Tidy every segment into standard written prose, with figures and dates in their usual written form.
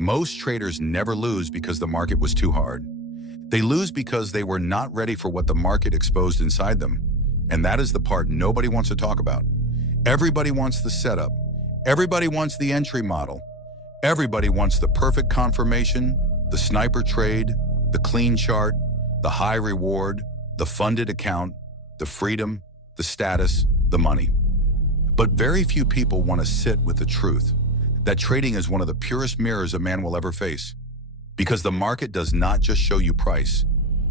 Most traders never lose because the market was too hard. They lose because they were not ready for what the market exposed inside them. And that is the part nobody wants to talk about. Everybody wants the setup. Everybody wants the entry model. Everybody wants the perfect confirmation, the sniper trade, the clean chart, the high reward, the funded account, the freedom, the status, the money. But very few people want to sit with the truth that trading is one of the purest mirrors a man will ever face. Because the market does not just show you price.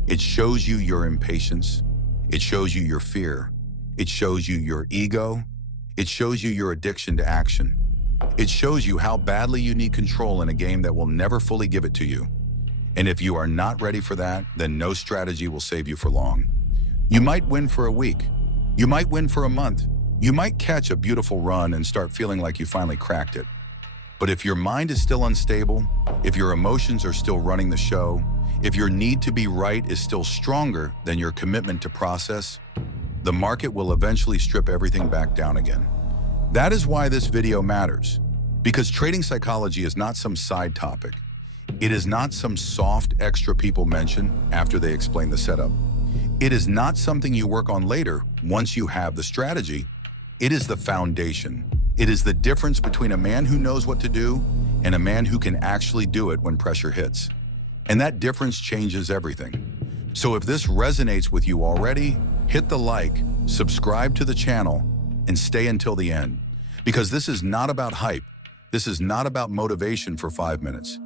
It shows you your impatience. It shows you your fear. It shows you your ego. It shows you your addiction to action. It shows you how badly you need control in a game that will never fully give it to you. And if you are not ready for that, then no strategy will save you for long. You might win for a week. You might win for a month. You might catch a beautiful run and start feeling like you finally cracked it. But if your mind is still unstable, if your emotions are still running the show, if your need to be right is still stronger than your commitment to process, the market will eventually strip everything back down again. That is why this video matters, because trading psychology is not some side topic. It is not some soft extra people mention after they explain the setup. It is not something you work on later once you have the strategy. It is the foundation. It is the difference between a man who knows what to do and a man who can actually do it when pressure hits. And that difference changes everything. So if this resonates with you already, hit the like, subscribe to the channel, and stay until the end. Because this is not about hype. This is not about motivation for 5 minutes.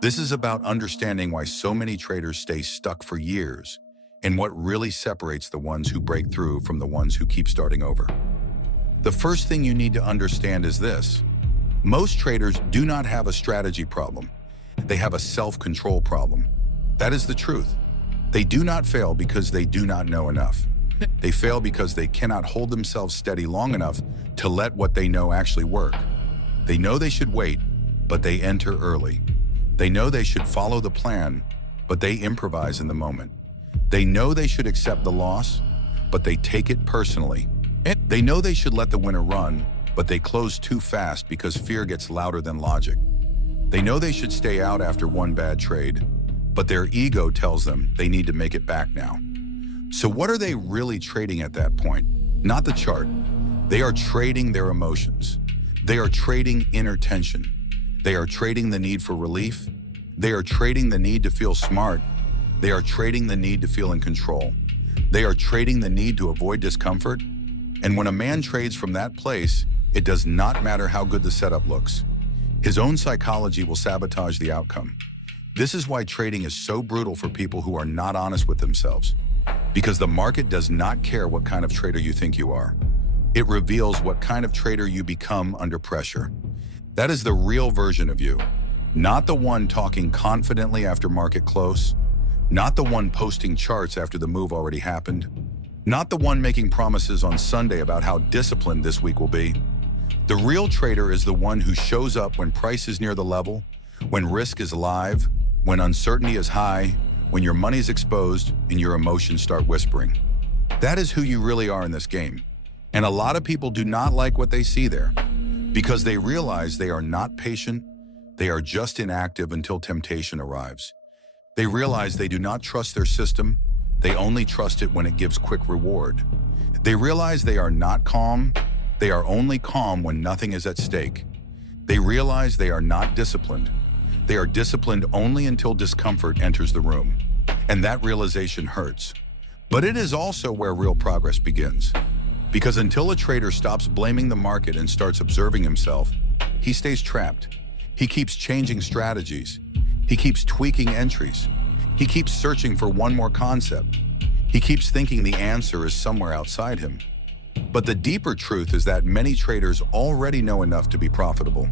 This is about understanding why so many traders stay stuck for years and what really separates the ones who break through from the ones who keep starting over. The first thing you need to understand is this. Most traders do not have a strategy problem. They have a self-control problem. That is the truth. They do not fail because they do not know enough. They fail because they cannot hold themselves steady long enough to let what they know actually work. They know they should wait, but they enter early. They know they should follow the plan, but they improvise in the moment. They know they should accept the loss, but they take it personally. They know they should let the winner run, but they close too fast because fear gets louder than logic. They know they should stay out after one bad trade, but their ego tells them they need to make it back now. So what are they really trading at that point? Not the chart. They are trading their emotions. They are trading inner tension. They are trading the need for relief. They are trading the need to feel smart. They are trading the need to feel in control. They are trading the need to avoid discomfort. And when a man trades from that place, it does not matter how good the setup looks. His own psychology will sabotage the outcome. This is why trading is so brutal for people who are not honest with themselves. Because the market does not care what kind of trader you think you are. It reveals what kind of trader you become under pressure. That is the real version of you. Not the one talking confidently after market close. Not the one posting charts after the move already happened. Not the one making promises on Sunday about how disciplined this week will be. The real trader is the one who shows up when price is near the level, when risk is live, when uncertainty is high, when your money is exposed and your emotions start whispering. That is who you really are in this game. And a lot of people do not like what they see there because they realize they are not patient. They are just inactive until temptation arrives. They realize they do not trust their system. They only trust it when it gives quick reward. They realize they are not calm. They are only calm when nothing is at stake. They realize they are not disciplined. They are disciplined only until discomfort enters the room. And that realization hurts. But it is also where real progress begins. Because until a trader stops blaming the market and starts observing himself, he stays trapped. He keeps changing strategies. He keeps tweaking entries. He keeps searching for one more concept. He keeps thinking the answer is somewhere outside him. But the deeper truth is that many traders already know enough to be profitable.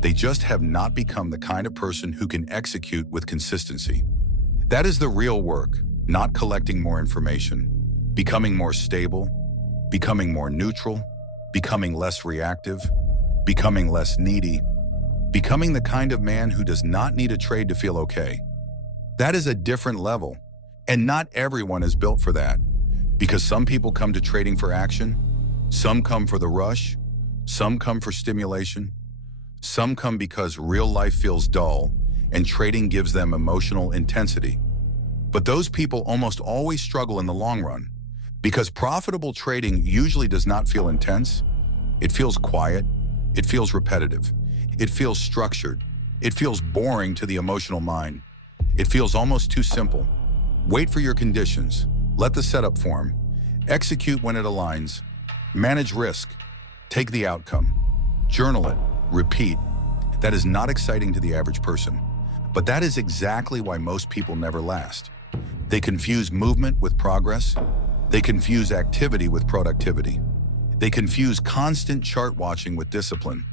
They just have not become the kind of person who can execute with consistency. That is the real work, not collecting more information, becoming more stable, becoming more neutral, becoming less reactive, becoming less needy, becoming the kind of man who does not need a trade to feel okay. That is a different level, and not everyone is built for that, because some people come to trading for action, some come for the rush, some come for stimulation, Some come because real life feels dull and trading gives them emotional intensity. But those people almost always struggle in the long run because profitable trading usually does not feel intense. It feels quiet. It feels repetitive. It feels structured. It feels boring to the emotional mind. It feels almost too simple. Wait for your conditions. Let the setup form. Execute when it aligns. Manage risk. Take the outcome. Journal it. Repeat. That is not exciting to the average person. But that is exactly why most people never last. They confuse movement with progress. They confuse activity with productivity. They confuse constant chart watching with discipline.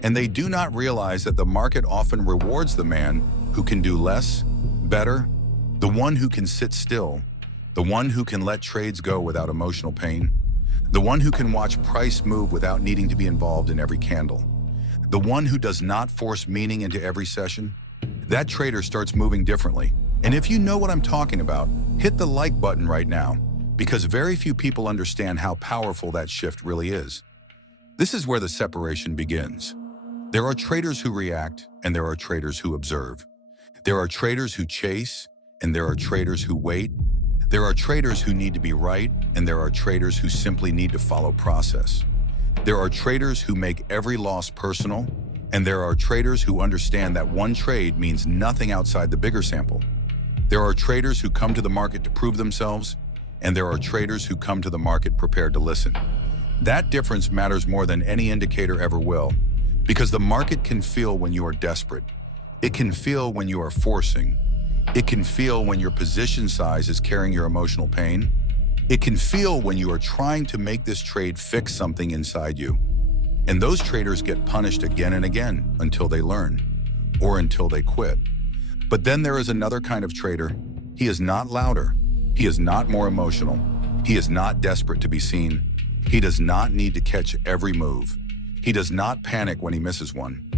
And they do not realize that the market often rewards the man who can do less, better, the one who can sit still, the one who can let trades go without emotional pain, the one who can watch price move without needing to be involved in every candle, the one who does not force meaning into every session. That trader starts moving differently. And if you know what I'm talking about, hit the like button right now, because very few people understand how powerful that shift really is. This is where the separation begins. There are traders who react, and there are traders who observe. There are traders who chase, and there are traders who wait. There are traders who need to be right, and there are traders who simply need to follow process. There are traders who make every loss personal, and there are traders who understand that one trade means nothing outside the bigger sample. There are traders who come to the market to prove themselves, and there are traders who come to the market prepared to listen. That difference matters more than any indicator ever will, because the market can feel when you are desperate. It can feel when you are forcing. It can feel when your position size is carrying your emotional pain. It can feel when you are trying to make this trade fix something inside you. And those traders get punished again and again until they learn, or until they quit. But then there is another kind of trader. He is not louder. He is not more emotional. He is not desperate to be seen. He does not need to catch every move. He does not panic when he misses one.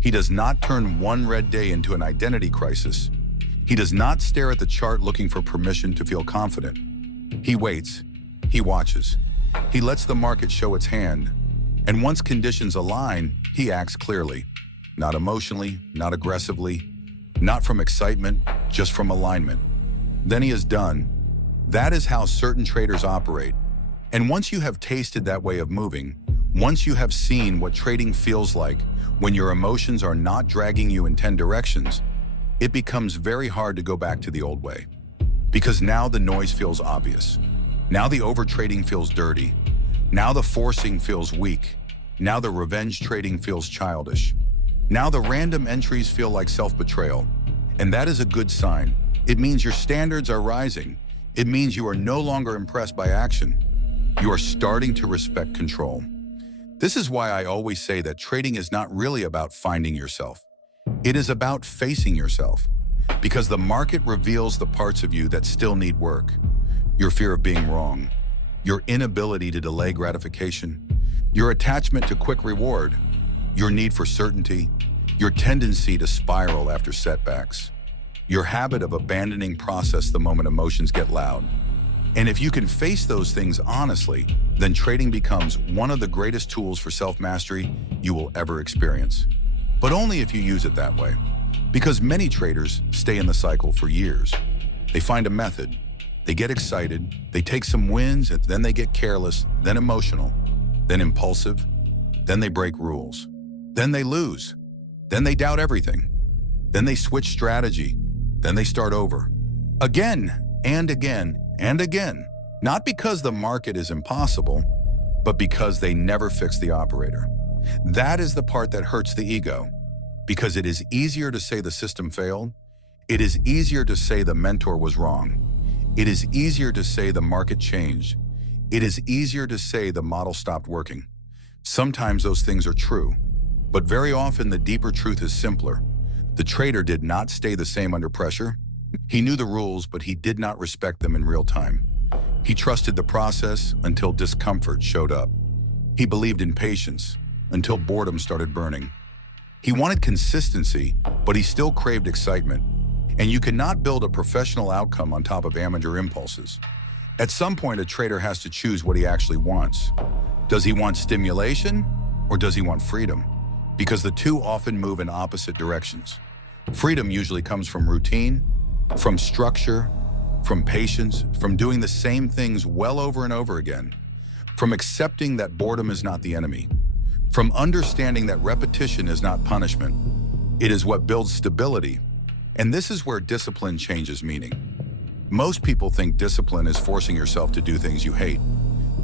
He does not turn one red day into an identity crisis. He does not stare at the chart looking for permission to feel confident. He waits. He watches. He lets the market show its hand. And once conditions align, he acts clearly. Not emotionally, not aggressively, not from excitement, just from alignment. Then he is done. That is how certain traders operate. And once you have tasted that way of moving, once you have seen what trading feels like when your emotions are not dragging you in 10 directions, it becomes very hard to go back to the old way. Because now the noise feels obvious. Now the overtrading feels dirty. Now the forcing feels weak. Now the revenge trading feels childish. Now the random entries feel like self-betrayal. And that is a good sign. It means your standards are rising. It means you are no longer impressed by action. You are starting to respect control. This is why I always say that trading is not really about finding yourself. It is about facing yourself. Because the market reveals the parts of you that still need work. Your fear of being wrong, your inability to delay gratification, your attachment to quick reward, your need for certainty, your tendency to spiral after setbacks, your habit of abandoning process the moment emotions get loud. And if you can face those things honestly, then trading becomes one of the greatest tools for self-mastery you will ever experience. But only if you use it that way. Because many traders stay in the cycle for years. They find a method, they get excited, they take some wins, and then they get careless, then emotional, then impulsive, then they break rules. Then they lose. Then they doubt everything. Then they switch strategy. Then they start over. Again and again and again. Not because the market is impossible, but because they never fix the operator. That is the part that hurts the ego. Because it is easier to say the system failed. It is easier to say the mentor was wrong. It is easier to say the market changed. It is easier to say the model stopped working. Sometimes those things are true, but very often the deeper truth is simpler. The trader did not stay the same under pressure. He knew the rules, but he did not respect them in real time. He trusted the process until discomfort showed up. He believed in patience until boredom started burning. He wanted consistency, but he still craved excitement. And you cannot build a professional outcome on top of amateur impulses. At some point, a trader has to choose what he actually wants. Does he want stimulation or does he want freedom? because the two often move in opposite directions. Freedom usually comes from routine, from structure, from patience, from doing the same things well over and over again, from accepting that boredom is not the enemy, from understanding that repetition is not punishment. It is what builds stability. And this is where discipline changes meaning. Most people think discipline is forcing yourself to do things you hate.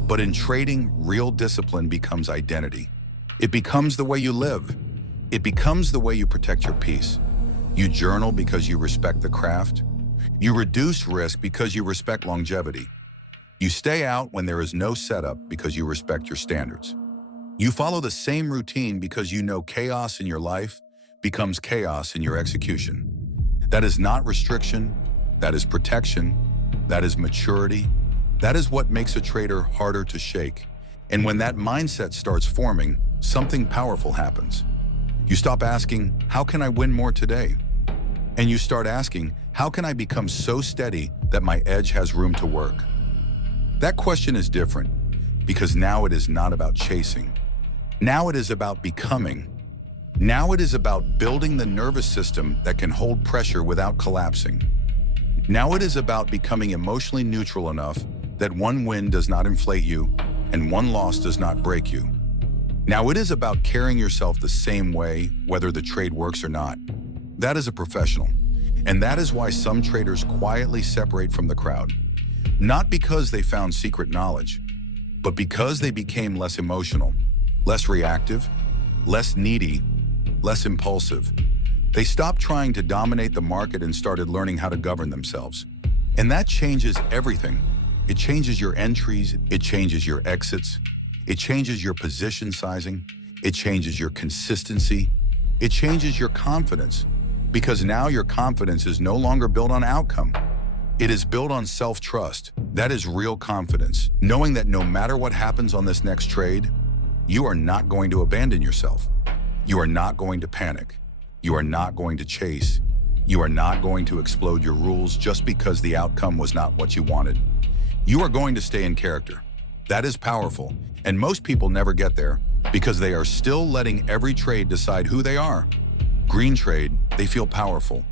But in trading, real discipline becomes identity. It becomes the way you live. It becomes the way you protect your peace. You journal because you respect the craft. You reduce risk because you respect longevity. You stay out when there is no setup because you respect your standards. You follow the same routine because you know chaos in your life becomes chaos in your execution. That is not restriction. That is protection. That is maturity. That is what makes a trader harder to shake. And when that mindset starts forming, something powerful happens. You stop asking, how can I win more today? And you start asking, how can I become so steady that my edge has room to work? That question is different because now it is not about chasing. Now it is about becoming. Now it is about building the nervous system that can hold pressure without collapsing. Now it is about becoming emotionally neutral enough that one win does not inflate you and one loss does not break you. Now it is about carrying yourself the same way, whether the trade works or not. That is a professional. And that is why some traders quietly separate from the crowd. Not because they found secret knowledge, but because they became less emotional, less reactive, less needy, less impulsive. They stopped trying to dominate the market and started learning how to govern themselves. And that changes everything. It changes your entries, it changes your exits, it changes your position sizing, it changes your consistency, it changes your confidence. Because now your confidence is no longer built on outcome. It is built on self-trust. That is real confidence, knowing that no matter what happens on this next trade, you are not going to abandon yourself. You are not going to panic. You are not going to chase. You are not going to explode your rules just because the outcome was not what you wanted. You are going to stay in character. That is powerful, and most people never get there because they are still letting every trade decide who they are. Green trade, they feel powerful.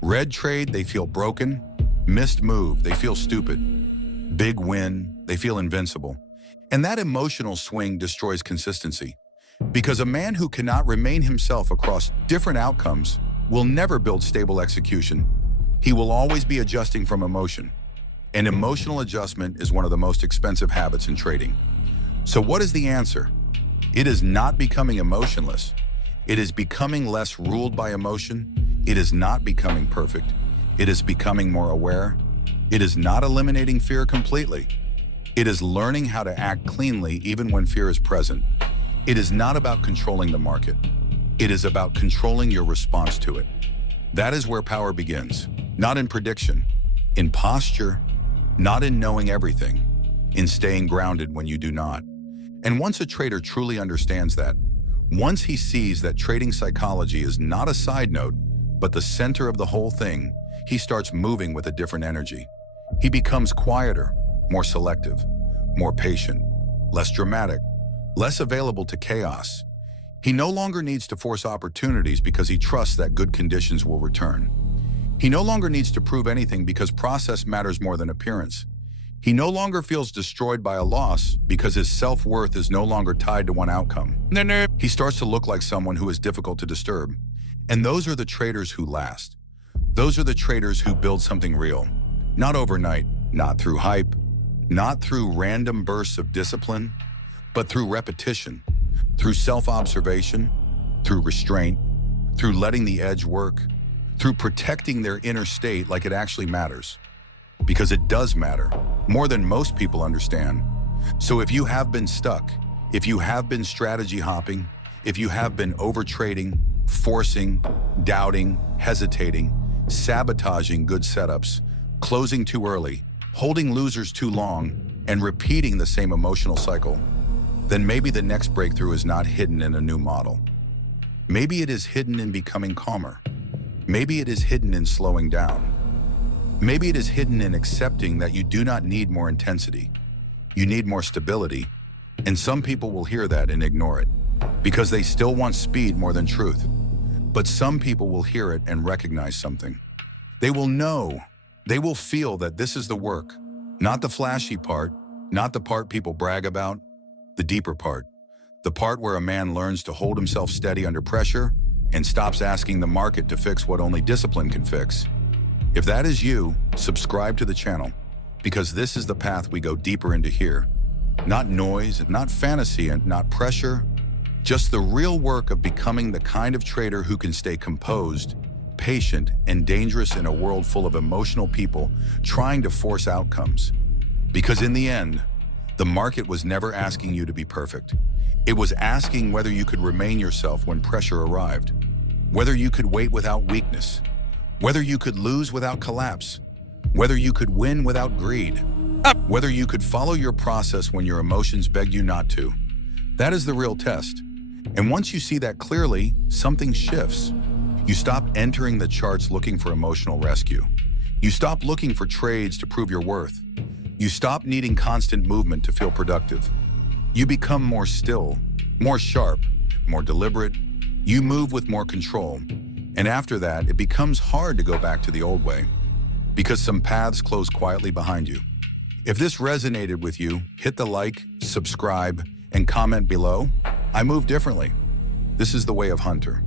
Red trade, they feel broken. Missed move, they feel stupid. Big win, they feel invincible. And that emotional swing destroys consistency. Because a man who cannot remain himself across different outcomes will never build stable execution. He will always be adjusting from emotion. And emotional adjustment is one of the most expensive habits in trading. So what is the answer? It is not becoming emotionless. It is becoming less ruled by emotion. It is not becoming perfect. It is becoming more aware. It is not eliminating fear completely. It is learning how to act cleanly even when fear is present. It is not about controlling the market. It is about controlling your response to it. That is where power begins. Not in prediction, in posture, not in knowing everything, in staying grounded when you do not. And once a trader truly understands that, once he sees that trading psychology is not a side note, but the center of the whole thing, he starts moving with a different energy. He becomes quieter, more selective, more patient, less dramatic, less available to chaos. He no longer needs to force opportunities because he trusts that good conditions will return. He no longer needs to prove anything because process matters more than appearance. He no longer feels destroyed by a loss because his self-worth is no longer tied to one outcome. He starts to look like someone who is difficult to disturb. And those are the traders who last. Those are the traders who build something real. Not overnight, not through hype, not through random bursts of discipline, but through repetition, through self-observation, through restraint, through letting the edge work, through protecting their inner state like it actually matters. Because it does matter, more than most people understand. So if you have been stuck, if you have been strategy hopping, if you have been overtrading, forcing, doubting, hesitating, sabotaging good setups, closing too early, holding losers too long, and repeating the same emotional cycle, then maybe the next breakthrough is not hidden in a new model. Maybe it is hidden in becoming calmer. Maybe it is hidden in slowing down. Maybe it is hidden in accepting that you do not need more intensity. You need more stability, and some people will hear that and ignore it. because they still want speed more than truth. But some people will hear it and recognize something. They will know, they will feel that this is the work, not the flashy part, not the part people brag about, the deeper part, the part where a man learns to hold himself steady under pressure and stops asking the market to fix what only discipline can fix. If that is you, subscribe to the channel, because this is the path we go deeper into here. Not noise, not fantasy, and not pressure, just the real work of becoming the kind of trader who can stay composed, patient, and dangerous in a world full of emotional people trying to force outcomes. Because in the end, the market was never asking you to be perfect. It was asking whether you could remain yourself when pressure arrived, whether you could wait without weakness, whether you could lose without collapse, whether you could win without greed, whether you could follow your process when your emotions begged you not to. That is the real test. And once you see that clearly, something shifts. You stop entering the charts looking for emotional rescue. You stop looking for trades to prove your worth. You stop needing constant movement to feel productive. You become more still, more sharp, more deliberate. You move with more control. And after that, it becomes hard to go back to the old way, because some paths close quietly behind you. If this resonated with you, hit the like, subscribe, and comment below. I move differently. This is the way of Hunter.